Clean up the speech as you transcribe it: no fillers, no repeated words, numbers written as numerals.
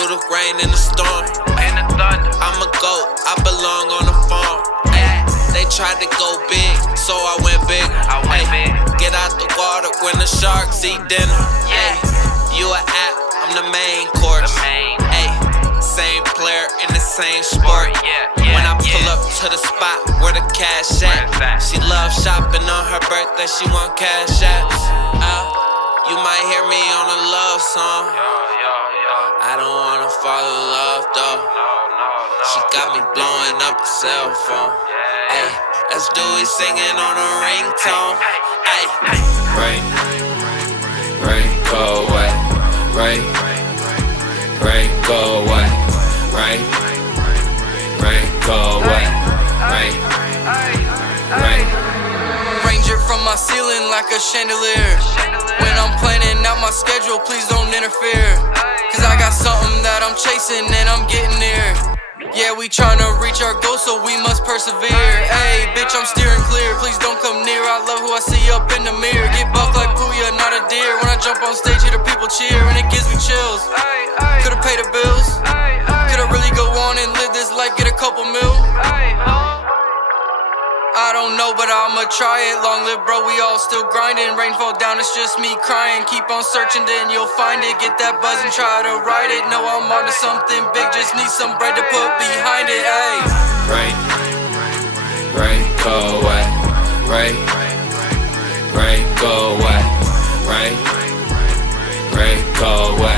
through the rain and the storm. I'm a goat, I belong on the farm. Ay, they tried to go big, so I went big. Ay, get out the water when the sharks eat dinner. Ay, you an app, I'm the main course. Ay, same player in the same sport. When I pull up to the spot where the cash at, she loves shopping on her birthday, she want cash apps. You might hear me on a love song. I don't wanna fall in love though. She got me blowing up the cell phone. Ay, that's Dewey singing on a ringtone. Ay, Rain, rain, go away. Rain, rain, go away. Rain, rain, go away. Rain, rain. Ranger from my ceiling like a chandelier. When I'm planning out my schedule, please don't interfere. Cause I got something that I'm chasing and I'm getting there. Yeah, we tryna reach our goal, so we must persevere. Ayy, bitch, I'm steering clear, please don't come near. I love who I see up in the mirror. Get bucked like Puya, not a deer. When I jump on stage, hear the people cheer, and it gives me chills. Could've paid the bills, could've really go on and live this life, get a couple mil. I don't know, but I'ma try it. Long live bro, we all still grinding. Rain fall down, it's just me crying. Keep on searching, then you'll find it. Get that buzz and try to ride it. Know I'm onto something big, just need some bread to put behind it. Ayy. Rain, rain, go away. Rain, rain, go away. Rain, rain, go away.